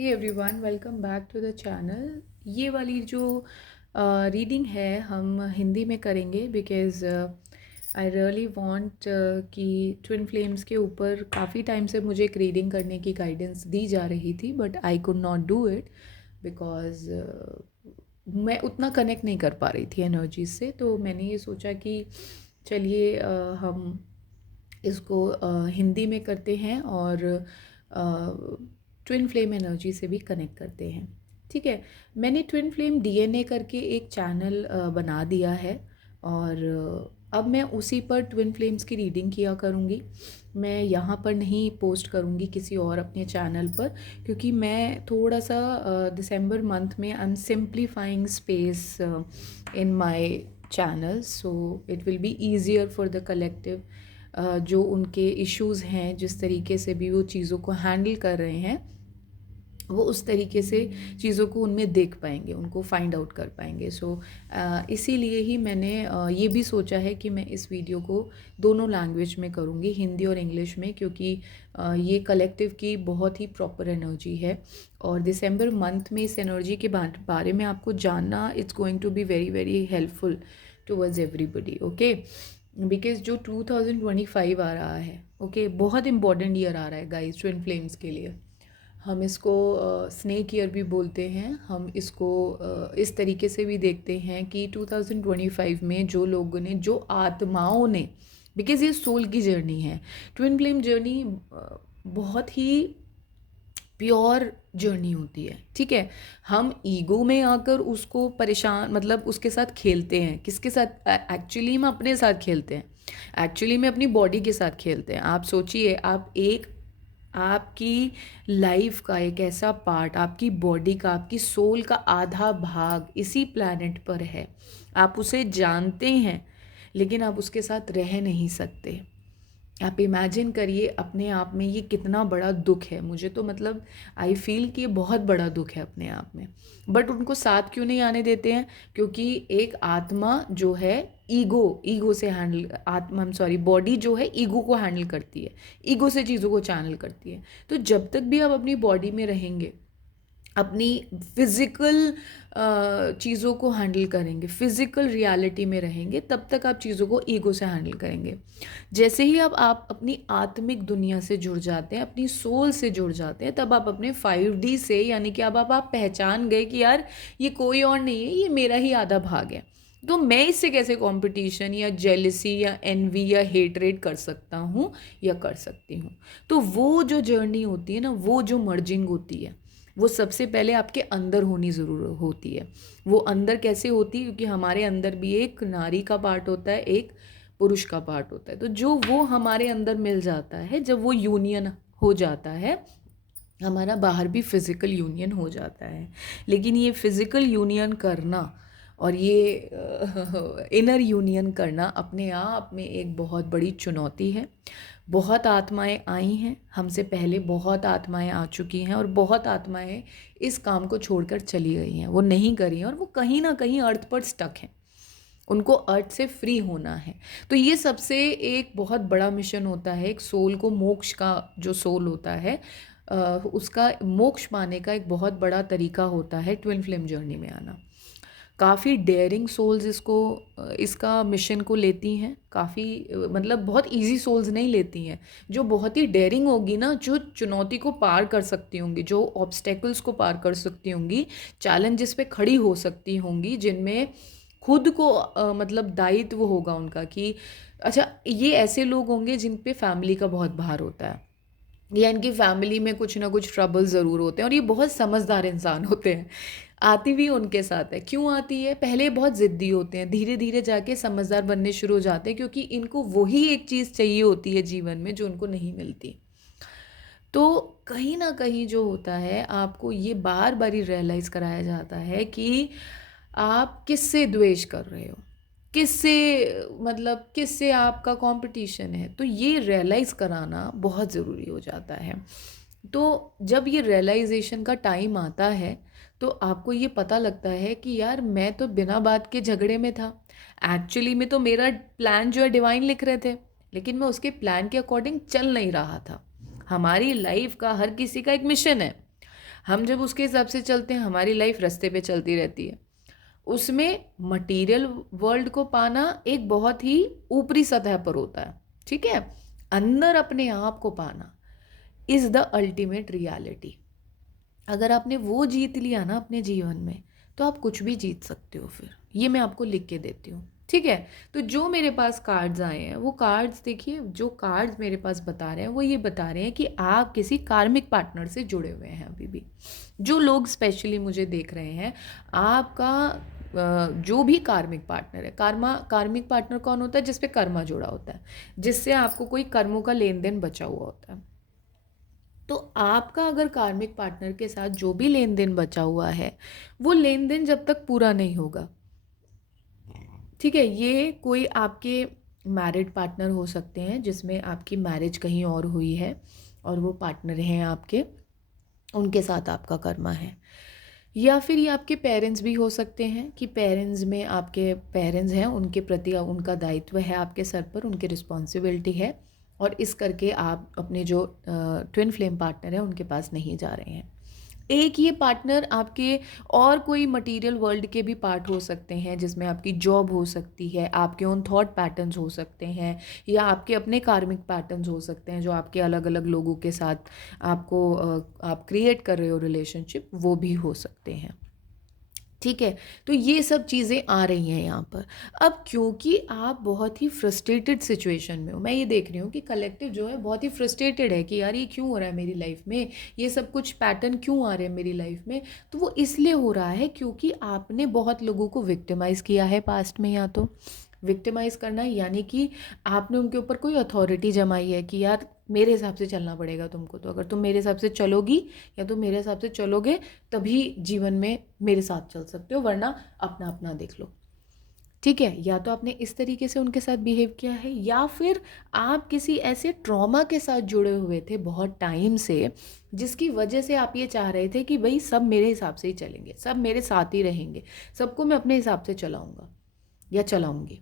Hey everyone, welcome back to the channel. ये वाली जो रीडिंग है हम हिंदी में करेंगे बिकॉज़ आई रियली वांट कि ट्विन फ्लेम्स के ऊपर काफ़ी टाइम से मुझे एक रीडिंग करने की गाइडेंस दी जा रही थी, but I could not do it because मैं उतना कनेक्ट नहीं कर पा रही थी एनर्जी से। तो मैंने ये सोचा कि चलिए हम इसको हिंदी में करते हैं और ट्विन फ्लेम एनर्जी से भी कनेक्ट करते हैं। ठीक है, मैंने ट्विन फ्लेम डीएनए करके एक चैनल बना दिया है और अब मैं उसी पर ट्विन फ्लेम्स की रीडिंग किया करूँगी। मैं यहाँ पर नहीं पोस्ट करूँगी किसी और अपने चैनल पर, क्योंकि मैं थोड़ा सा दिसंबर मंथ में I am simplifying space in my channel, so it will be easier for the collective. जो उनके इश्यूज़ हैं, जिस तरीके से भी वो चीज़ों को हैंडल कर रहे हैं, वो उस तरीके से चीज़ों को उनमें देख पाएंगे, उनको फाइंड आउट कर पाएंगे। सो इसीलिए ही मैंने ये भी सोचा है कि मैं इस वीडियो को दोनों लैंग्वेज में करूँगी, हिंदी और इंग्लिश में, क्योंकि ये कलेक्टिव की बहुत ही प्रॉपर एनर्जी है। और दिसंबर मंथ में इस एनर्जी के बारे में आपको जानना, it's going to be very very helpful towards everybody. Okay, because जो 2025 आ रहा है, ओके, बहुत इंपॉर्टेंट ईयर आ रहा है गाइस ट्विन फ्लेम्स के लिए। हम इसको स्नेक ईयर भी बोलते हैं। हम इसको इस तरीके से भी देखते हैं कि 2025 में जो लोगों ने, जो आत्माओं ने, बिकॉज़ ये सोल की जर्नी है, ट्विन फ्लेम जर्नी बहुत ही प्योर जर्नी होती है। ठीक है, हम ईगो में आकर उसको परेशान, मतलब उसके साथ खेलते हैं। किसके साथ? एक्चुअली में अपने साथ खेलते हैं, एक्चुअली में अपनी बॉडी के साथ खेलते हैं। आप सोचिए, आप एक, आपकी लाइफ का एक ऐसा पार्ट, आपकी बॉडी का, आपकी सोल का आधा भाग इसी प्लैनेट पर है। आप उसे जानते हैं, लेकिन आप उसके साथ रह नहीं सकते। आप इमेजिन करिए अपने आप में ये कितना बड़ा दुख है। मुझे तो मतलब आई फील कि ये बहुत बड़ा दुख है अपने आप में, बट उनको साथ क्यों नहीं आने देते हैं? क्योंकि एक आत्मा जो है, ईगो से हैंडल, आत्मा, हम सॉरी, बॉडी जो है ईगो को हैंडल करती है, ईगो से चीज़ों को चैनल करती है। तो जब तक भी आप अपनी बॉडी में रहेंगे, अपनी फिज़िकल चीज़ों को हैंडल करेंगे, फिज़िकल रियलिटी में रहेंगे, तब तक आप चीज़ों को ईगो से हैंडल करेंगे। जैसे ही अब आप अपनी आत्मिक दुनिया से जुड़ जाते हैं, अपनी सोल से जुड़ जाते हैं, तब आप अपने 5D से, यानी कि अब आप पहचान गए कि यार ये कोई और नहीं है, ये मेरा ही आधा भाग है। तो मैं इससे कैसे कंपटीशन या जेलसी या एनवी या हेटरेट कर सकता हूँ या कर सकती हूँ? तो वो जो जर्नी होती है ना, वो जो मर्जिंग होती है, वो सबसे पहले आपके अंदर होनी ज़रूर होती है। वो अंदर कैसे होती है? क्योंकि हमारे अंदर भी एक नारी का पार्ट होता है, एक पुरुष का पार्ट होता है। तो जो वो हमारे अंदर मिल जाता है, जब वो यूनियन हो जाता है, हमारा बाहर भी फिज़िकल यूनियन हो जाता है। लेकिन ये फिज़िकल यूनियन करना और ये इनर यूनियन करना अपने आप में एक बहुत बड़ी चुनौती है। बहुत आत्माएं आई हैं हमसे पहले, बहुत आत्माएं आ चुकी हैं, और बहुत आत्माएं इस काम को छोड़कर चली गई हैं, वो नहीं करी हैं, और वो कहीं ना कहीं अर्थ पर स्टक हैं। उनको अर्थ से फ्री होना है। तो ये सबसे एक बहुत बड़ा मिशन होता है। एक सोल को मोक्ष का, जो सोल होता है उसका मोक्ष पाने का एक बहुत बड़ा तरीका होता है ट्विन फ्लेम जर्नी में आना। काफ़ी डेयरिंग सोल्स इसको, इसका मिशन को लेती हैं। काफ़ी मतलब बहुत इजी सोल्स नहीं लेती हैं। जो बहुत ही डेयरिंग होगी ना, जो चुनौती को पार कर सकती होंगी, जो ऑब्स्टेकल्स को पार कर सकती होंगी, चैलेंजेस पे खड़ी हो सकती होंगी, जिनमें खुद को मतलब दायित्व होगा उनका कि अच्छा, ये ऐसे लोग होंगे जिन पे फैमिली का बहुत भार होता है, या इनकी फैमिली में कुछ ना कुछ ट्रबल ज़रूर होते हैं, और ये बहुत समझदार इंसान होते हैं। आती भी उनके साथ है। क्यों आती है? पहले बहुत ज़िद्दी होते हैं, धीरे धीरे जाके समझदार बनने शुरू हो जाते हैं, क्योंकि इनको वही एक चीज़ चाहिए होती है जीवन में जो उनको नहीं मिलती। तो कहीं ना कहीं जो होता है, आपको ये बार बार ही रियलाइज़ कराया जाता है कि आप किससे द्वेष कर रहे हो, किससे, मतलब किससे आपका कंपटीशन है। तो ये रियलाइज़ कराना बहुत ज़रूरी हो जाता है। तो जब ये रियलाइजेशन का टाइम आता है, तो आपको ये पता लगता है कि यार मैं तो बिना बात के झगड़े में था। एक्चुअली में तो मेरा प्लान जो है डिवाइन लिख रहे थे, लेकिन मैं उसके प्लान के अकॉर्डिंग चल नहीं रहा था। हमारी लाइफ का हर किसी का एक मिशन है। हम जब उसके हिसाब से चलते हैं हमारी लाइफ रास्ते पे चलती रहती है। उसमें मटेरियल वर्ल्ड को पाना एक बहुत ही ऊपरी सतह पर होता है, ठीक है। अंदर अपने आप को पाना इज द अल्टीमेट रियलिटी। अगर आपने वो जीत लिया ना अपने जीवन में, तो आप कुछ भी जीत सकते हो। फिर ये मैं आपको लिख के देती हूँ, ठीक है। तो जो मेरे पास कार्ड्स आए हैं वो कार्ड्स देखिए, जो कार्ड्स मेरे पास बता रहे हैं वो ये बता रहे हैं कि आप किसी कार्मिक पार्टनर से जुड़े हुए हैं अभी भी। जो लोग स्पेशली मुझे देख रहे हैं, आपका जो भी कार्मिक पार्टनर है, कार्मिक पार्टनर कौन होता है? जिस पे कर्मा जुड़ा होता है, जिससे आपको कोई कर्मों का लेन देन बचा हुआ होता है। तो आपका अगर कार्मिक पार्टनर के साथ जो भी लेन देन बचा हुआ है, वो लेन देन जब तक पूरा नहीं होगा, ठीक है। ये कोई आपके मैरिड पार्टनर हो सकते हैं जिसमें आपकी मैरिज कहीं और हुई है और वो पार्टनर हैं आपके, उनके साथ आपका कर्मा है। या फिर ये आपके पेरेंट्स भी हो सकते हैं कि पेरेंट्स में आपके पेरेंट्स हैं, उनके प्रति उनका दायित्व है आपके सर पर, उनकी रिस्पॉन्सिबिलिटी है, और इस करके आप अपने जो ट्विन फ्लेम पार्टनर है उनके पास नहीं जा रहे हैं। एक ये पार्टनर आपके और कोई मटेरियल वर्ल्ड के भी पार्ट हो सकते हैं, जिसमें आपकी जॉब हो सकती है, आपके ओन थॉट पैटर्न्स हो सकते हैं, या आपके अपने कार्मिक पैटर्न्स हो सकते हैं जो आपके अलग अलग लोगों के साथ आपको आप क्रिएट कर रहे हो रिलेशनशिप, वो भी हो सकते हैं, ठीक है। तो ये सब चीज़ें आ रही हैं यहाँ पर। अब क्योंकि आप बहुत ही फ्रस्ट्रेटेड सिचुएशन में हो, मैं ये देख रही हूँ कि कलेक्टिव जो है बहुत ही फ्रस्ट्रेटेड है कि यार ये क्यों हो रहा है मेरी लाइफ में, ये सब कुछ पैटर्न क्यों आ रहे हैं मेरी लाइफ में। तो वो इसलिए हो रहा है क्योंकि आपने बहुत लोगों को विक्टिमाइज़ किया है पास्ट में। या तो विक्टिमाइज़ करना यानी कि आपने उनके ऊपर कोई अथॉरिटी जमाई है कि यार मेरे हिसाब से चलना पड़ेगा तुमको, तो अगर तुम मेरे हिसाब से चलोगी या तुम मेरे हिसाब से चलोगे तभी जीवन में मेरे साथ चल सकते हो, वरना अपना अपना देख लो, ठीक है। या तो आपने इस तरीके से उनके साथ बिहेव किया है, या फिर आप किसी ऐसे ट्रॉमा के साथ जुड़े हुए थे बहुत टाइम से, जिसकी वजह से आप ये चाह रहे थे कि भाई सब मेरे हिसाब से ही चलेंगे, सब मेरे साथ ही रहेंगे, सबको मैं अपने हिसाब से चलाऊंगा या चलाऊंगी।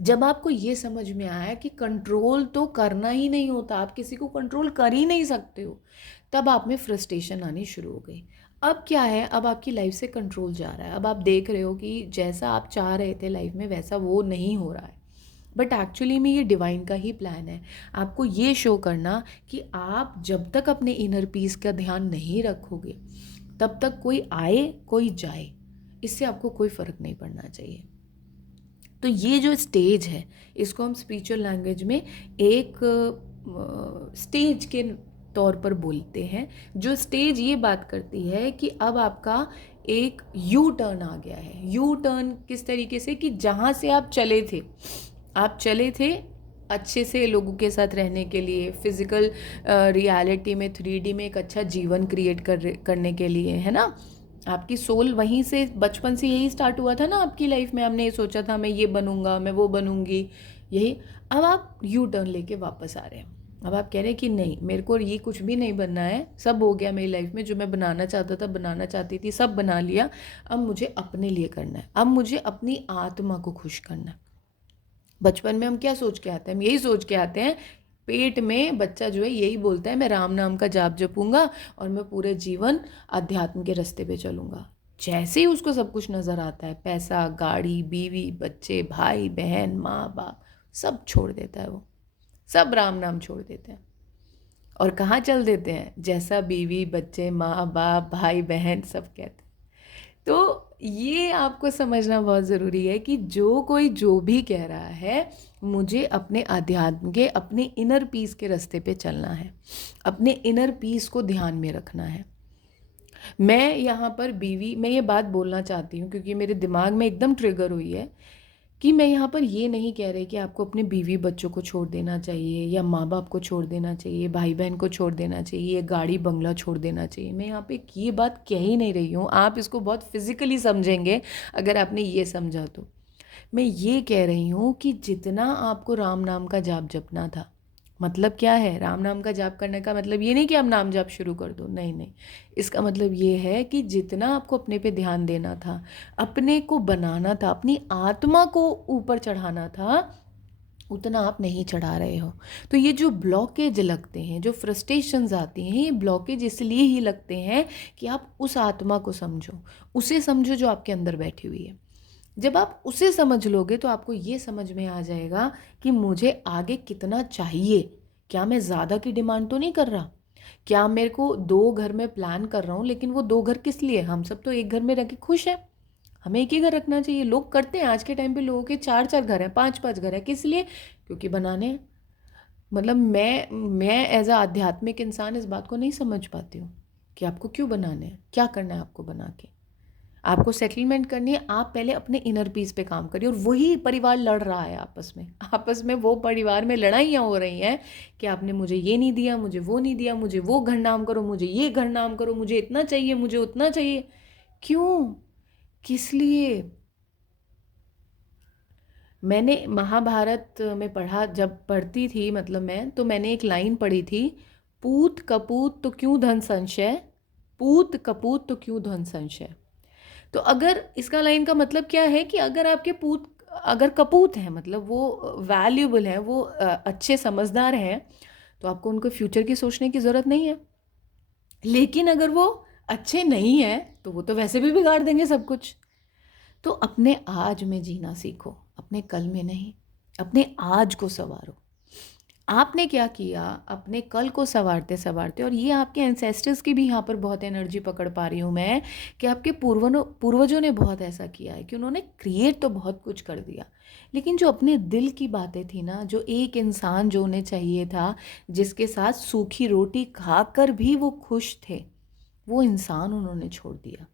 जब आपको ये समझ में आया कि कंट्रोल तो करना ही नहीं होता, आप किसी को कंट्रोल कर ही नहीं सकते हो, तब आप में फ्रस्ट्रेशन आनी शुरू हो गई। अब क्या है, अब आपकी लाइफ से कंट्रोल जा रहा है। अब आप देख रहे हो कि जैसा आप चाह रहे थे लाइफ में वैसा वो नहीं हो रहा है, बट एक्चुअली में ये डिवाइन का ही प्लान है आपको ये शो करना कि आप जब तक अपने इनर पीस का ध्यान नहीं रखोगे, तब तक कोई आए कोई जाए, इससे आपको कोई फ़र्क नहीं पड़ना चाहिए। तो ये जो स्टेज है, इसको हम स्पिरिचुअल लैंग्वेज में एक स्टेज के तौर पर बोलते हैं। जो स्टेज ये बात करती है कि अब आपका एक यू टर्न आ गया है। यू टर्न किस तरीके से कि जहाँ से आप चले थे अच्छे से लोगों के साथ रहने के लिए, फिजिकल रियलिटी में 3D में एक अच्छा जीवन क्रिएट करने के लिए, है ना। आपकी सोल वहीं से बचपन से यही स्टार्ट हुआ था ना आपकी लाइफ में, आपने ये सोचा था मैं ये बनूंगा, मैं वो बनूंगी, यही। अब आप यू टर्न लेके वापस आ रहे हैं। अब आप कह रहे हैं कि नहीं, मेरे को ये कुछ भी नहीं बनना है, सब हो गया मेरी लाइफ में, जो मैं बनाना चाहता था, बनाना चाहती थी, सब बना लिया। अब मुझे अपने लिए करना है, अब मुझे अपनी आत्मा को खुश करना है। बचपन में हम क्या सोच के आते हैं? हम यही सोच के आते हैं, पेट में बच्चा जो है यही बोलता है मैं राम नाम का जाप जपूंगा और मैं पूरे जीवन अध्यात्म के रास्ते पे चलूंगा। जैसे ही उसको सब कुछ नज़र आता है, पैसा, गाड़ी, बीवी, बच्चे, भाई बहन, माँ बाप, सब छोड़ देता है वो, सब राम नाम छोड़ देते हैं। और कहाँ चल देते हैं? जैसा बीवी, बच्चे, माँ बाप, भाई बहन सब कहते हैं। तो ये आपको समझना बहुत ज़रूरी है कि जो कोई जो भी कह रहा है, मुझे अपने अध्यात्म के, अपने इनर पीस के रास्ते पे चलना है, अपने इनर पीस को ध्यान में रखना है। मैं यहाँ पर बीवी, मैं ये बात बोलना चाहती हूँ क्योंकि मेरे दिमाग में एकदम ट्रिगर हुई है कि मैं यहाँ पर ये नहीं कह रही कि आपको अपने बीवी बच्चों को छोड़ देना चाहिए, या माँ बाप को छोड़ देना चाहिए, भाई बहन को छोड़ देना चाहिए, गाड़ी बंगला छोड़ देना चाहिए। मैं यहाँ पे ये बात कह ही नहीं रही हूँ, आप इसको बहुत फिजिकली समझेंगे अगर आपने ये समझा तो। मैं ये कह रही हूँ कि जितना आपको राम नाम का जाप जपना था, मतलब क्या है राम नाम का जाप करने का मतलब ये नहीं कि आप नाम जाप शुरू कर दो, नहीं नहीं। इसका मतलब ये है कि जितना आपको अपने पे ध्यान देना था, अपने को बनाना था, अपनी आत्मा को ऊपर चढ़ाना था, उतना आप नहीं चढ़ा रहे हो। तो ये जो ब्लॉकेज लगते हैं, जो फ्रस्ट्रेशंस आती हैं, ये ब्लॉकेज इसलिए ही लगते हैं कि आप उस आत्मा को समझो, उसे समझो जो आपके अंदर बैठी हुई है। जब आप उसे समझ लोगे तो आपको ये समझ में आ जाएगा कि मुझे आगे कितना चाहिए। क्या मैं ज़्यादा की डिमांड तो नहीं कर रहा? क्या मेरे को 2 घर में प्लान कर रहा हूँ, लेकिन वो 2 घर किस लिए? हम सब तो एक घर में रह के खुश हैं। हमें एक ही घर रखना चाहिए। लोग करते हैं, आज के टाइम पे लोगों के 4-4 घर हैं, 5-5 घर हैं। किस लिए? क्योंकि बनाने हैं। मतलब मैं एज अ आध्यात्मिक इंसान इस बात को नहीं समझ पाती हूँ कि आपको क्यों बनाने हैं, क्या करना है आपको बना के। आपको सेटलमेंट करनी है, आप पहले अपने इनर पीस पे काम करिए। और वही परिवार लड़ रहा है आपस में वो परिवार में लड़ाइयाँ हो रही हैं कि आपने मुझे ये नहीं दिया, मुझे वो नहीं दिया, मुझे वो घर नाम करो, मुझे ये घर नाम करो, मुझे इतना चाहिए, मुझे उतना चाहिए। क्यों? किस लिए? मैंने महाभारत में पढ़ा, जब पढ़ती थी मतलब मैं, तो मैंने एक लाइन पढ़ी थी, पूत कपूत तो क्यों धन संशय, पूत कपूत तो क्यों धन संशय। तो अगर इसका लाइन का मतलब क्या है कि अगर आपके पूत अगर कपूत हैं, मतलब वो वैल्यूबल हैं, वो अच्छे समझदार हैं, तो आपको उनको फ्यूचर की सोचने की ज़रूरत नहीं है। लेकिन अगर वो अच्छे नहीं हैं तो वो तो वैसे भी बिगाड़ देंगे सब कुछ। तो अपने आज में जीना सीखो, अपने कल में नहीं। अपने आज को संवारो। आपने क्या किया अपने कल को संवारते संवारते, और ये आपके एंसेस्टर्स की भी यहाँ पर बहुत एनर्जी पकड़ पा रही हूँ मैं, कि आपके पूर्वजों ने बहुत ऐसा किया है कि उन्होंने क्रिएट तो बहुत कुछ कर दिया, लेकिन जो अपने दिल की बातें थी ना, जो एक इंसान जो उन्हें चाहिए था, जिसके साथ सूखी रोटी खाकर भी वो खुश थे, वो इंसान उन्होंने छोड़ दिया।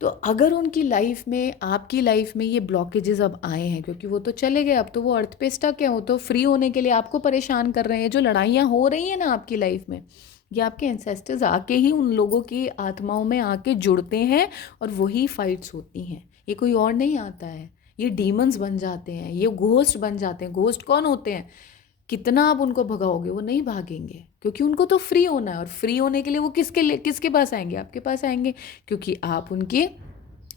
तो अगर उनकी लाइफ में, आपकी लाइफ में ये ब्लॉकेजेस अब आए हैं, क्योंकि वो तो चले गए, अब तो वो अर्थ पे स्टक है, वो तो फ्री होने के लिए आपको परेशान कर रहे हैं। जो लड़ाइयाँ हो रही हैं ना आपकी लाइफ में, ये आपके एंसेस्टर्स आके ही उन लोगों की आत्माओं में आके जुड़ते हैं, और वही फाइट्स होती हैं। ये कोई और नहीं आता है, ये डीमंस बन जाते हैं, ये घोस्ट बन जाते हैं। घोस्ट कौन होते हैं? कितना आप उनको भगाओगे वो नहीं भागेंगे, क्योंकि उनको तो फ्री होना है। और फ्री होने के लिए वो किसके पास आएंगे? आपके पास आएंगे, क्योंकि आप उनके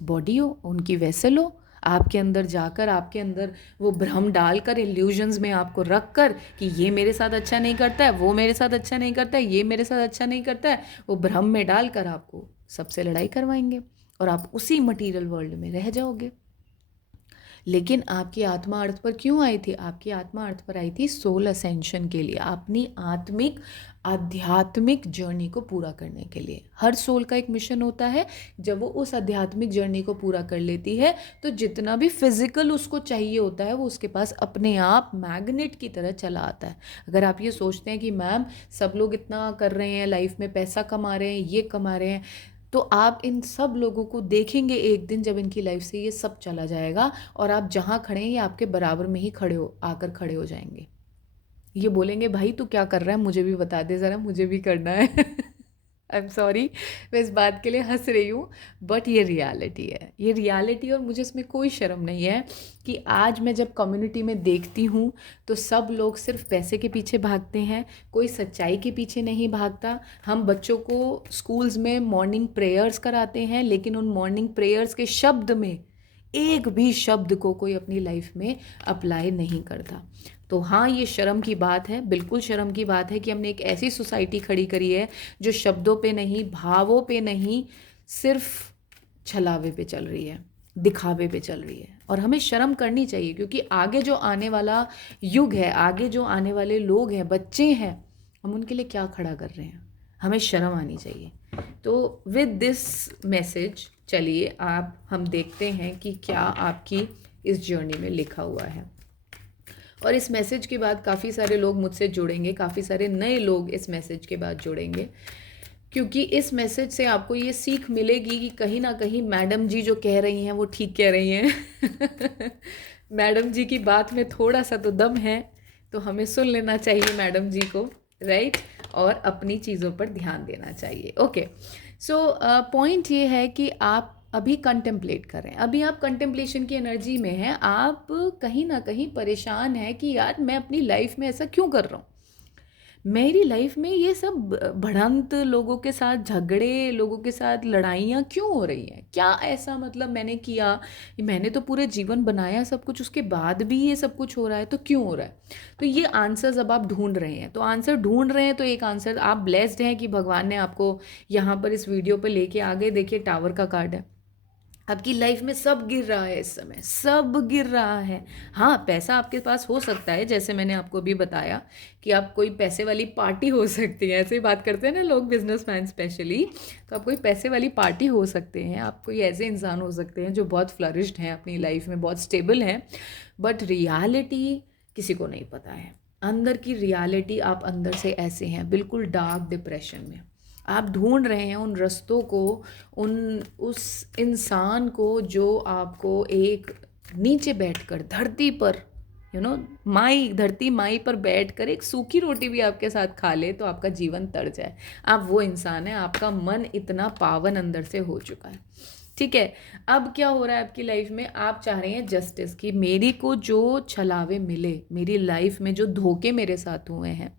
बॉडी हो, उनकी वेसल हो। आपके अंदर जाकर, आपके अंदर वो भ्रम डालकर, इल्यूजन्स में आपको रख कर कि ये मेरे साथ अच्छा नहीं करता है, वो मेरे साथ अच्छा नहीं करता है, ये मेरे साथ अच्छा नहीं करता है, वो भ्रम में डालकर आपको सबसे लड़ाई करवाएंगे, और आप उसी मटीरियल वर्ल्ड में रह जाओगे। लेकिन आपकी आत्मा अर्थ पर क्यों आई थी? आपकी आत्मा अर्थ पर आई थी सोल असेंशन के लिए, अपनी आध्यात्मिक जर्नी को पूरा करने के लिए। हर सोल का एक मिशन होता है। जब वो उस आध्यात्मिक जर्नी को पूरा कर लेती है, तो जितना भी फिजिकल उसको चाहिए होता है, वो उसके पास अपने आप मैग्नेट की तरह चला आता है। अगर आप ये सोचते हैं कि मैम सब लोग इतना कर रहे हैं, लाइफ में पैसा कमा रहे हैं, ये कमा रहे हैं, तो आप इन सब लोगों को देखेंगे एक दिन, जब इनकी लाइफ से ये सब चला जाएगा, और आप जहाँ खड़े हैं ये आपके बराबर में ही आकर खड़े हो जाएंगे। ये बोलेंगे, भाई तू क्या कर रहा है, मुझे भी बता दे ज़रा, मुझे भी करना है। आई एम सॉरी, मैं इस बात के लिए हंस रही हूँ, बट ये रियलिटी है, ये रियलिटी। और मुझे इसमें कोई शर्म नहीं है कि आज मैं जब कम्युनिटी में देखती हूँ तो सब लोग सिर्फ पैसे के पीछे भागते हैं, कोई सच्चाई के पीछे नहीं भागता। हम बच्चों को स्कूल्स में मॉर्निंग प्रेयर्स कराते हैं, लेकिन उन मॉर्निंग प्रेयर्स के शब्द में एक भी शब्द को कोई अपनी लाइफ में अप्लाई नहीं करता। तो हाँ, ये शर्म की बात है, बिल्कुल शर्म की बात है कि हमने एक ऐसी सोसाइटी खड़ी करी है जो शब्दों पे नहीं, भावों पे नहीं, सिर्फ छलावे पे चल रही है, दिखावे पे चल रही है। और हमें शर्म करनी चाहिए, क्योंकि आगे जो आने वाला युग है, आगे जो आने वाले लोग हैं, बच्चे हैं, हम उनके लिए क्या खड़ा कर रहे हैं? हमें शर्म आनी चाहिए। तो विद दिस मैसेज चलिए हम देखते हैं कि क्या आपकी इस जर्नी में लिखा हुआ है। और इस मैसेज के बाद काफ़ी सारे लोग मुझसे जुड़ेंगे, काफ़ी सारे नए लोग इस मैसेज के बाद जुड़ेंगे, क्योंकि इस मैसेज से आपको ये सीख मिलेगी कि कहीं ना कहीं मैडम जी जो कह रही हैं वो ठीक कह रही हैं। मैडम जी की बात में थोड़ा सा तो दम है, तो हमें सुन लेना चाहिए मैडम जी को, राइट? और अपनी चीज़ों पर ध्यान देना चाहिए। ओके, सो पॉइंट ये है कि आप अभी कंटेम्पलेट कर रहे हैं, अभी आप कंटेम्पलेशन की एनर्जी में हैं। आप कहीं ना कहीं परेशान हैं कि यार मैं अपनी लाइफ में ऐसा क्यों कर रहा हूँ, मेरी लाइफ में ये सब भड़ंत, लोगों के साथ झगड़े, लोगों के साथ लड़ाइयाँ क्यों हो रही हैं? क्या ऐसा मतलब मैंने किया? मैंने तो पूरे जीवन बनाया सब कुछ, उसके बाद भी ये सब कुछ हो रहा है, तो क्यों हो रहा है? तो ये आंसर्स अब आप ढूंढ रहे हैं, तो आंसर ढूंढ रहे हैं, तो एक आंसर आप ब्लेस्ड हैं कि भगवान ने आपको यहाँ पर इस वीडियो पे लेके आ गए। देखिए टावर का कार्ड है, आपकी लाइफ में सब गिर रहा है, इस समय सब गिर रहा है। हाँ, पैसा आपके पास हो सकता है, जैसे मैंने आपको अभी बताया कि आप कोई पैसे वाली पार्टी हो सकती है, ऐसे ही बात करते हैं ना लोग, बिजनेसमैन स्पेशली। तो आप कोई पैसे वाली पार्टी हो सकते हैं, आप कोई ऐसे इंसान हो सकते हैं जो बहुत फ्लरिश्ड हैं अपनी लाइफ में, बहुत स्टेबल हैं। बट रियलिटी किसी को नहीं पता है। अंदर की रियलिटी, आप अंदर से ऐसे हैं, बिल्कुल डार्क डिप्रेशन में। आप ढूंढ रहे हैं उन रास्तों को, उन उस इंसान को जो आपको एक नीचे बैठकर धरती पर, माई, धरती माई पर बैठकर एक सूखी रोटी भी आपके साथ खा ले तो आपका जीवन तर जाए। आप वो इंसान है, आपका मन इतना पावन अंदर से हो चुका है। ठीक है, अब क्या हो रहा है आपकी लाइफ में? आप चाह रहे हैं जस्टिस, कि मेरी को जो छलावे मिले, मेरी लाइफ में जो धोखे मेरे साथ हुए हैं,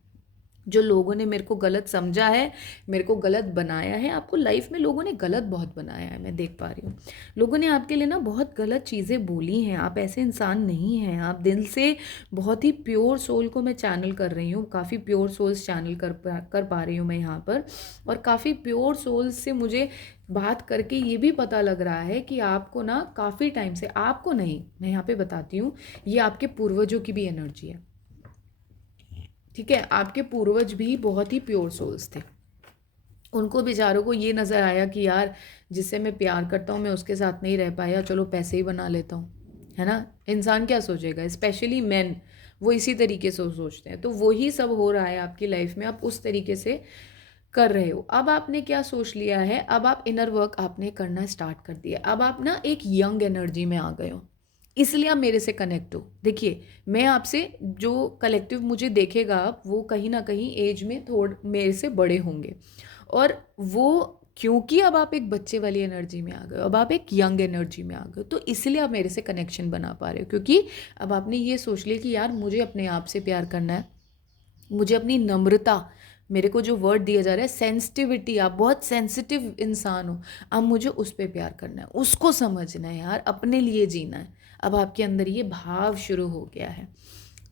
जो लोगों ने मेरे को गलत समझा है, मेरे को गलत बनाया है। आपको लाइफ में लोगों ने गलत बहुत बनाया है, मैं देख पा रही हूँ। लोगों ने आपके लिए ना बहुत गलत चीज़ें बोली हैं, आप ऐसे इंसान नहीं हैं। आप दिल से बहुत ही प्योर सोल को मैं चैनल कर रही हूँ, काफ़ी प्योर सोल्स चैनल कर पा रही हूँ मैं यहाँ पर। और काफ़ी प्योर सोल्स से मुझे बात करके ये भी पता लग रहा है कि आपको ना काफ़ी टाइम से, आपको नहीं, मैं यहाँ पे बताती हूँ, ये आपके पूर्वजों की भी एनर्जी है। ठीक है, आपके पूर्वज भी बहुत ही प्योर सोल्स थे। उनको बेचारों को ये नज़र आया कि यार जिससे मैं प्यार करता हूँ मैं उसके साथ नहीं रह पाया, चलो पैसे ही बना लेता हूँ, है ना। इंसान क्या सोचेगा, स्पेशली मैन, वो इसी तरीके से सोचते हैं। तो वही सब हो रहा है आपकी लाइफ में, आप उस तरीके से कर रहे हो। अब आपने क्या सोच लिया है, अब आप इनर वर्क आपने करना स्टार्ट कर दिया। अब आप ना एक यंग एनर्जी में आ गए हो, इसलिए आप मेरे से कनेक्ट हो। देखिए, मैं आपसे, जो कलेक्टिव मुझे देखेगा वो कहीं ना कहीं एज में थोड़े मेरे से बड़े होंगे, और वो, क्योंकि अब आप एक बच्चे वाली एनर्जी में आ गए हो, अब आप एक यंग एनर्जी में आ गए हो, तो इसलिए आप मेरे से कनेक्शन बना पा रहे हो। क्योंकि अब आपने ये सोच लिया कि यार मुझे अपने आप से प्यार करना है, मुझे अपनी नम्रता, मेरे को जो वर्ड दिया जा रहा है सेंसिटिविटी, आप बहुत सेंसिटिव इंसान हो, अब मुझे उस पर प्यार करना है, उसको समझना है यार, अपने लिए जीना है। अब आपके अंदर ये भाव शुरू हो गया है,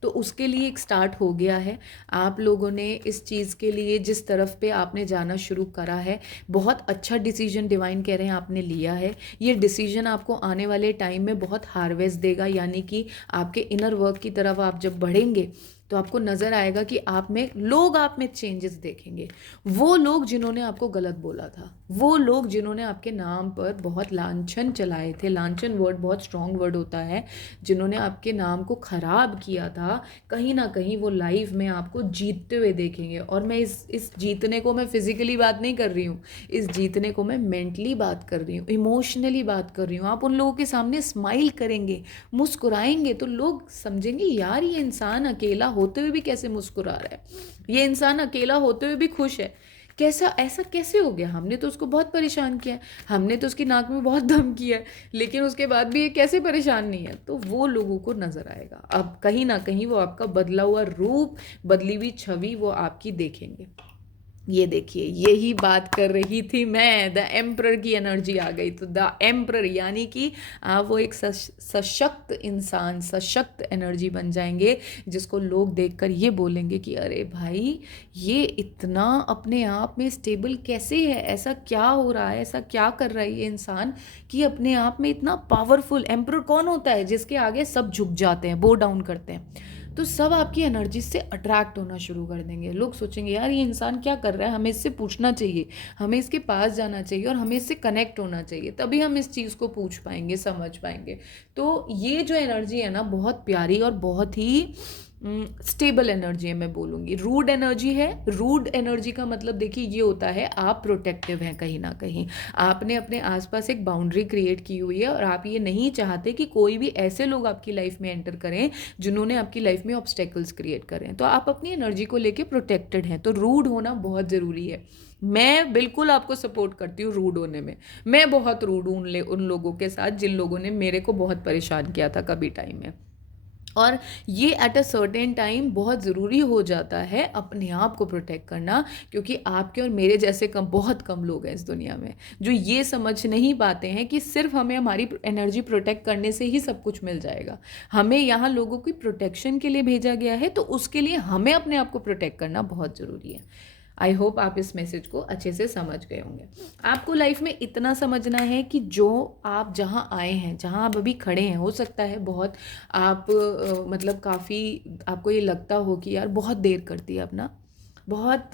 तो उसके लिए एक स्टार्ट हो गया है। आप लोगों ने इस चीज़ के लिए जिस तरफ पे आपने जाना शुरू करा है, बहुत अच्छा डिसीजन डिवाइन कह रहे हैं आपने लिया है। ये डिसीजन आपको आने वाले टाइम में बहुत हार्वेस्ट देगा, यानी कि आपके इनर वर्क की तरफ आप जब बढ़ेंगे तो आपको नज़र आएगा कि लोग आप में चेंजेस देखेंगे। वो लोग जिन्होंने आपको गलत बोला था, वो लोग जिन्होंने आपके नाम पर बहुत लांछन चलाए थे, लांछन वर्ड बहुत स्ट्रॉन्ग वर्ड होता है, जिन्होंने आपके नाम को ख़राब किया था, कहीं ना कहीं वो लाइफ में आपको जीतते हुए देखेंगे। और मैं इस जीतने को मैं फिज़िकली बात नहीं कर रही हूँ, इस जीतने को मैं मेंटली बात कर रही हूँ, इमोशनली बात कर रही हूँ। आप उन लोगों के सामने स्माइल करेंगे, मुस्कुराएंगे, तो लोग समझेंगे यार ये इंसान अकेला होते हुए भी कैसे मुस्कुरा रहा है, ये इंसान अकेला होते हुए भी खुश है, कैसा, ऐसा कैसे हो गया? हमने तो उसको बहुत परेशान किया है, हमने तो उसकी नाक में बहुत दम किया है, लेकिन उसके बाद भी ये कैसे परेशान नहीं है? तो वो लोगों को नज़र आएगा, अब कहीं ना कहीं वो आपका बदला हुआ रूप, बदली हुई छवि वो आपकी देखेंगे। ये देखिए, यही बात कर रही थी मैं, द एम्प्रर की एनर्जी आ गई। तो द एम्प्रर यानी कि आप वो एक सशक्त इंसान, सशक्त एनर्जी बन जाएंगे, जिसको लोग देखकर ये बोलेंगे कि अरे भाई ये इतना अपने आप में स्टेबल कैसे है, ऐसा क्या हो रहा है, ऐसा क्या कर रहा है ये इंसान कि अपने आप में इतना पावरफुल। एम्प्रर कौन होता है? जिसके आगे सब झुक जाते हैं, बो डाउन करते हैं। तो सब आपकी एनर्जी से अट्रैक्ट होना शुरू कर देंगे। लोग सोचेंगे यार ये इंसान क्या कर रहा है, हमें इससे पूछना चाहिए, हमें इसके पास जाना चाहिए और हमें इससे कनेक्ट होना चाहिए, तभी हम इस चीज़ को पूछ पाएंगे, समझ पाएंगे। तो ये जो एनर्जी है ना, बहुत प्यारी और बहुत ही स्टेबल एनर्जी है, मैं बोलूँगी। रूड एनर्जी है, रूड एनर्जी का मतलब देखिए ये होता है आप प्रोटेक्टिव हैं, कहीं ना कहीं आपने अपने आसपास एक बाउंड्री क्रिएट की हुई है, और आप ये नहीं चाहते कि कोई भी ऐसे लोग आपकी लाइफ में एंटर करें जिन्होंने आपकी लाइफ में ऑब्स्टेकल्स क्रिएट करें। तो आप अपनी एनर्जी को लेके प्रोटेक्टेड हैं, तो रूड होना बहुत ज़रूरी है। मैं बिल्कुल आपको सपोर्ट करती हूँ रूड होने में। मैं बहुत रूड हूँ उन लोगों के साथ जिन लोगों ने मेरे को बहुत परेशान किया था कभी टाइम में। और ये एट अ सर्टेन टाइम बहुत ज़रूरी हो जाता है अपने आप को प्रोटेक्ट करना, क्योंकि आपके और मेरे जैसे बहुत कम लोग हैं इस दुनिया में जो ये समझ नहीं पाते हैं कि सिर्फ हमें हमारी एनर्जी प्रोटेक्ट करने से ही सब कुछ मिल जाएगा। हमें यहाँ लोगों की प्रोटेक्शन के लिए भेजा गया है, तो उसके लिए हमें अपने आप को प्रोटेक्ट करना बहुत ज़रूरी है। आई होप आप इस मैसेज को अच्छे से समझ गए होंगे। आपको लाइफ में इतना समझना है कि जो आप जहाँ आए हैं, जहाँ आप अभी खड़े हैं, हो सकता है बहुत आप मतलब काफ़ी आपको ये लगता हो कि यार बहुत देर कर दी अपना, बहुत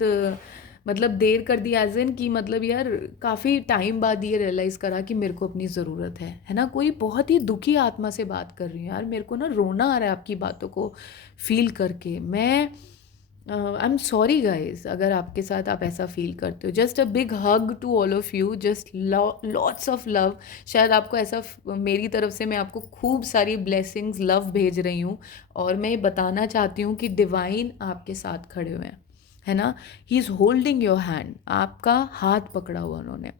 मतलब देर कर दी एज इन कि मतलब यार काफ़ी टाइम बाद ये रियलाइज़ करा कि मेरे को अपनी ज़रूरत है ना। कोई बहुत ही दुखी आत्मा से बात कर रही हूँ यार, मेरे को ना रोना आ रहा है आपकी बातों को फील करके। मैं आई एम सॉरी गाइज अगर आपके साथ आप ऐसा फील करते हो। Just a big hug to all of you, just lots of love. शायद आपको ऐसा मेरी तरफ से मैं आपको खूब सारी ब्लेसिंग्स लव भेज रही हूँ, और मैं ये बताना चाहती हूँ कि डिवाइन आपके साथ खड़े हुए हैं, है ना। He is holding your hand, आपका हाथ पकड़ा हुआ उन्होंने,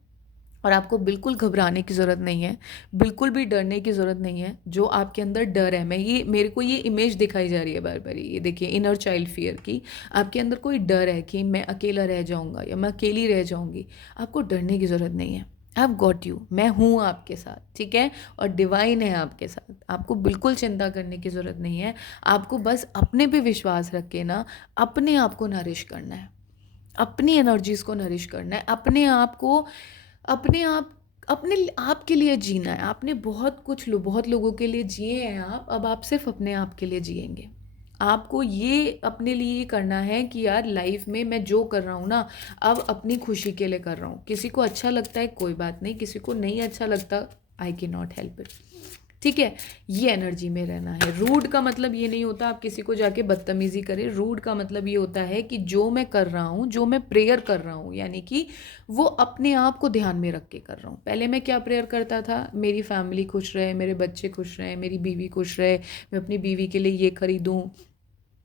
और आपको बिल्कुल घबराने की ज़रूरत नहीं है, बिल्कुल भी डरने की ज़रूरत नहीं है। जो आपके अंदर डर है, मैं ये मेरे को ये इमेज दिखाई जा रही है बार बार, ये देखिए इनर चाइल्ड फियर की। आपके अंदर कोई डर है कि मैं अकेला रह जाऊँगा या मैं अकेली रह जाऊँगी, आपको डरने की ज़रूरत नहीं है। आई हैव गॉट यू, मैं हूँ आपके साथ, ठीक है। और डिवाइन है आपके साथ, आपको बिल्कुल चिंता करने की ज़रूरत नहीं है। आपको बस अपने पे विश्वास रख के ना अपने आप को नरिश करना है, अपनी एनर्जीज़ को नरिश करना है, अपने आप को, अपने आप, आप के लिए जीना है। आपने बहुत लोगों के लिए जिए हैं आप, अब आप सिर्फ अपने आप के लिए जिएंगे। आपको ये अपने लिए ये करना है कि यार लाइफ में मैं जो कर रहा हूँ ना, अब अपनी खुशी के लिए कर रहा हूँ। किसी को अच्छा लगता है कोई बात नहीं, किसी को नहीं अच्छा लगता, I can not help it, ठीक है। ये एनर्जी में रहना है। रूड का मतलब ये नहीं होता आप किसी को जाके बदतमीजी करें। रूड का मतलब ये होता है कि जो मैं कर रहा हूँ, जो मैं प्रेयर कर रहा हूँ, यानी कि वो अपने आप को ध्यान में रख के कर रहा हूँ। पहले मैं क्या प्रेयर करता था, मेरी फैमिली खुश रहे, मेरे बच्चे खुश रहे, मेरी बीवी खुश रहे, मैं अपनी बीवी के लिए ये खरीदूँ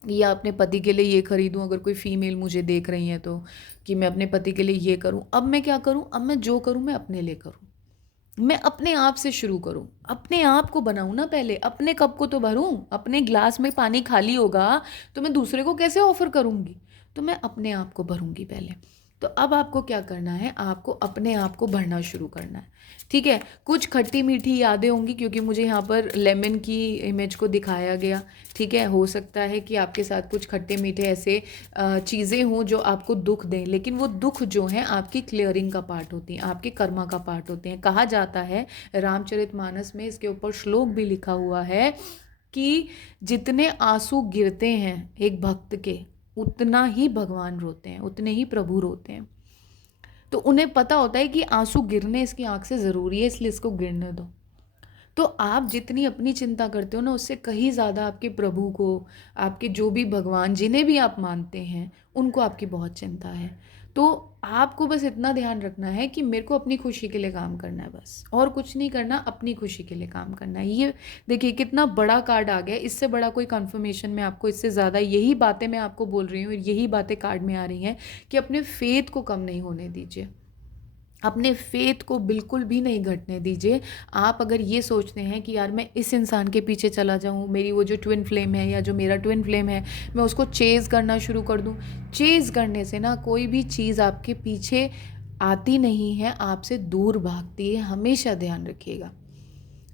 या अपने पति के लिए ये खरीदूँ, अगर कोई फीमेल मुझे देख रही है तो, कि मैं अपने पति के लिए ये करूँ। अब मैं क्या करूँ, अब मैं जो करूँ मैं अपने लिए करूँ, मैं अपने आप से शुरू करूँ, अपने आप को बनाऊँ ना। पहले अपने कप को तो भरूँ, अपने ग्लास में पानी खाली होगा तो मैं दूसरे को कैसे ऑफ़र करूँगी, तो मैं अपने आप को भरूँगी पहले। तो अब आपको क्या करना है, आपको अपने आप को भरना शुरू करना है, ठीक है। कुछ खट्टी मीठी यादें होंगी क्योंकि मुझे यहाँ पर लेमन की इमेज को दिखाया गया, ठीक है। हो सकता है कि आपके साथ कुछ खट्टे मीठे ऐसे चीज़ें हों जो आपको दुख दें, लेकिन वो दुख जो हैं आपकी क्लियरिंग का पार्ट होती हैं, आपके कर्मा का पार्ट होते हैं। कहा जाता है रामचरितमानस में, इसके ऊपर श्लोक भी लिखा हुआ है कि जितने आंसू गिरते हैं एक भक्त के, उतना ही भगवान रोते हैं, उतने ही प्रभु रोते हैं। तो उन्हें पता होता है कि आंसू गिरने इसकी आंख से ज़रूरी है, इसलिए इसको गिरने दो। तो आप जितनी अपनी चिंता करते हो ना, उससे कहीं ज़्यादा आपके प्रभु को, आपके जो भी भगवान जिन्हें भी आप मानते हैं, उनको आपकी बहुत चिंता है। तो आपको बस इतना ध्यान रखना है कि मेरे को अपनी खुशी के लिए काम करना है, बस और कुछ नहीं करना, अपनी खुशी के लिए काम करना है। ये देखिए कितना बड़ा कार्ड आ गया, इससे बड़ा कोई कन्फर्मेशन में आपको, इससे ज़्यादा यही बातें मैं आपको बोल रही हूँ, यही बातें कार्ड में आ रही हैं कि अपने फेथ को कम नहीं होने दीजिए, अपने फेथ को बिल्कुल भी नहीं घटने दीजिए। आप अगर ये सोचते हैं कि यार मैं इस इंसान के पीछे चला जाऊँ, मेरी वो जो ट्विन फ्लेम है या जो मेरा ट्विन फ्लेम है, मैं उसको चेज़ करना शुरू कर दूँ, चेज़ करने से ना कोई भी चीज़ आपके पीछे आती नहीं है, आपसे दूर भागती है। हमेशा ध्यान रखिएगा,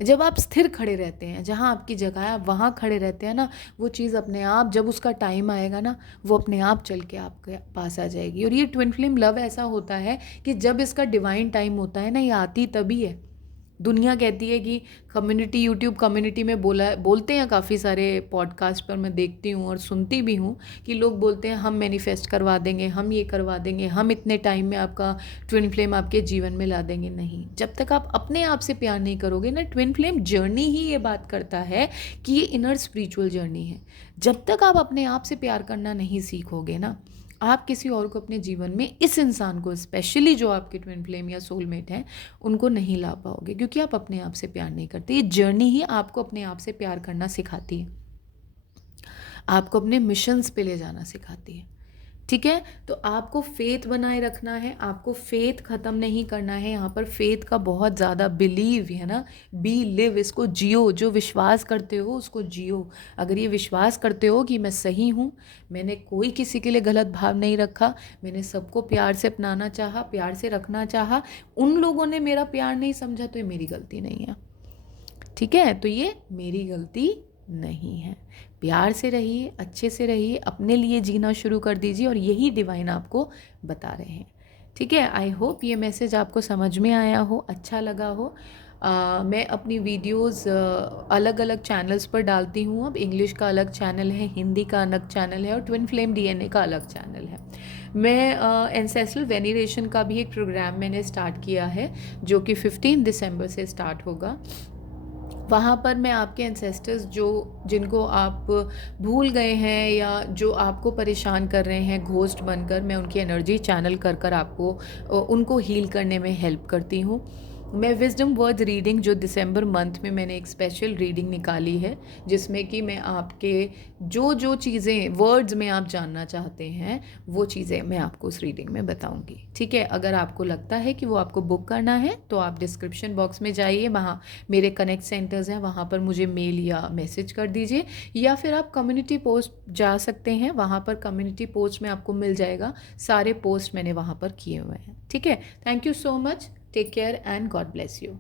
जब आप स्थिर खड़े रहते हैं, जहाँ आपकी जगह है आप वहाँ खड़े रहते हैं ना, वो चीज़ अपने आप, जब उसका टाइम आएगा ना, वो अपने आप चल के आपके पास आ जाएगी। और ये ट्विन फ्लेम लव ऐसा होता है कि जब इसका डिवाइन टाइम होता है ना, ये आती तभी है। दुनिया कहती है कि कम्युनिटी, यूट्यूब कम्युनिटी में बोलते हैं, काफ़ी सारे पॉडकास्ट पर मैं देखती हूँ और सुनती भी हूँ कि लोग बोलते हैं हम मैनिफेस्ट करवा देंगे, हम ये करवा देंगे, हम इतने टाइम में आपका ट्विन फ्लेम आपके जीवन में ला देंगे। नहीं, जब तक आप अपने आप से प्यार नहीं करोगे ना, ट्विन फ्लेम जर्नी ही ये बात करता है कि ये इनर स्पिरिचुअल जर्नी है। जब तक आप अपने आप से प्यार करना नहीं सीखोगे ना, आप किसी और को अपने जीवन में, इस इंसान को स्पेशली जो आपके ट्विन फ्लेम या सोलमेट हैं, उनको नहीं ला पाओगे, क्योंकि आप अपने आप से प्यार नहीं करते। ये जर्नी ही आपको अपने आप से प्यार करना सिखाती है, आपको अपने मिशंस पे ले जाना सिखाती है, ठीक है। तो आपको फेथ बनाए रखना है, आपको फेथ ख़त्म नहीं करना है। यहाँ पर फेथ का बहुत ज़्यादा बिलीव है ना, बी लिव, इसको जियो। जो विश्वास करते हो उसको जियो। अगर ये विश्वास करते हो कि मैं सही हूँ, मैंने कोई किसी के लिए गलत भाव नहीं रखा, मैंने सबको प्यार से अपनाना चाहा, प्यार से रखना चाहा, उन लोगों ने मेरा प्यार नहीं समझा, तो ये मेरी गलती नहीं है। ठीक है, तो ये मेरी गलती नहीं है। प्यार से रहिए, अच्छे से रहिए, अपने लिए जीना शुरू कर दीजिए, और यही डिवाइन आपको बता रहे हैं। ठीक है, आई होप ये मैसेज आपको समझ में आया हो, अच्छा लगा हो। मैं अपनी वीडियोस अलग अलग चैनल्स पर डालती हूँ। अब इंग्लिश का अलग चैनल है, हिंदी का अलग चैनल है, और ट्विन फ्लेम डीएनए का अलग चैनल है। मैं एंसेस्ट्रल वेनेरेशन का भी एक प्रोग्राम मैंने स्टार्ट किया है, जो कि 15 दिसंबर से स्टार्ट होगा। वहाँ पर मैं आपके एंसेस्टर्स जिनको आप भूल गए हैं या जो आपको परेशान कर रहे हैं घोस्ट बनकर, मैं उनकी एनर्जी चैनल कर कर आपको उनको हील करने में हेल्प करती हूँ। मैं विजडम वर्ड्स रीडिंग, जो दिसंबर मंथ में मैंने एक स्पेशल रीडिंग निकाली है, जिसमें कि मैं आपके जो जो चीज़ें वर्ड्स में आप जानना चाहते हैं वो चीज़ें मैं आपको उस रीडिंग में बताऊंगी। ठीक है, अगर आपको लगता है कि वो आपको बुक करना है तो आप डिस्क्रिप्शन बॉक्स में जाइए, वहाँ मेरे कनेक्ट सेंटर्स हैं, वहाँ पर मुझे मेल या मैसेज कर दीजिए, या फिर आप कम्युनिटी पोस्ट जा सकते हैं, वहाँ पर कम्युनिटी पोस्ट में आपको मिल जाएगा, सारे पोस्ट मैंने वहाँ पर किए हुए हैं। ठीक है, thank you so much, take care and God bless you.